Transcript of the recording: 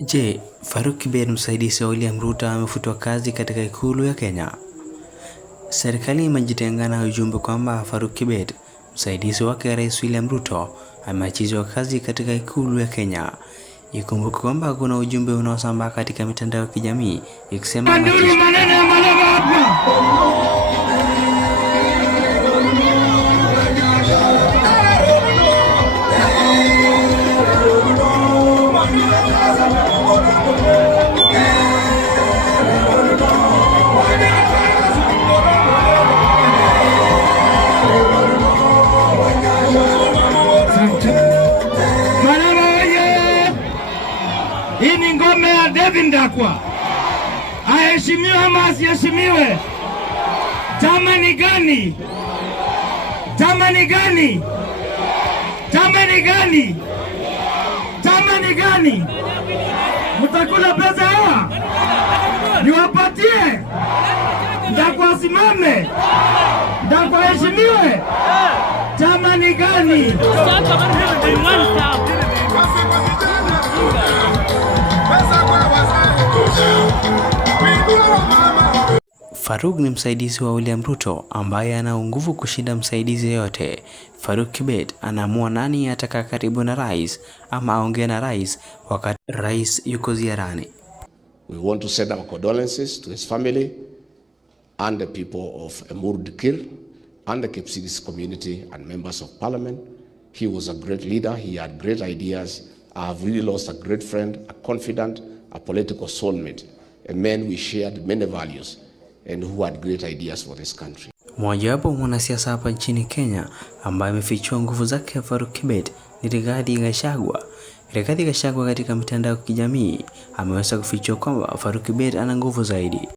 Je, Faruk Kibet msaidizi wa William Ruto amefutwa kazi katika ikulu ya Kenya? Serikali imejitenga na ujumbe kwamba Faruk Kibet, msaidizi wake Rais William Ruto, ameachishwa kazi katika ikulu ya Kenya. Ikumbuke kwamba kuna ujumbe unaosambaa katika mitandao ya kijamii ikisema hii ni ngome ya David Ndakwa. Aheshimiwe ama asiheshimiwe? Chama ni gani? Chama ni gani? Chama ni gani? Chama ni gani? Mtakula pesa hawa? Niwapatie? Ndakwa asimame? Ndakwa aheshimiwe? Chama ni gani? Faruk ni msaidizi wa William Ruto ambaye ana nguvu kushinda msaidizi yote. Faruk Kibet anaamua nani atakaa karibu na rais ama aongee na rais wakati rais yuko ziarani. We want to send our condolences to his family and the people of Emuru Dikir and the Kipsigis community and members of parliament. He was a great leader. He had great ideas. I have really lost a great friend, a confidant, a political soulmate, a man we shared many values and who had great ideas for this country. Mmojawapo mwanasiasa hapa nchini Kenya ambaye amefichua nguvu zake Faruk Kibet ni Rigathi Gachagua. Rigathi Gachagua katika mitandao ya kijamii ameweza kufichua kwamba Faruk Kibet ana nguvu zaidi.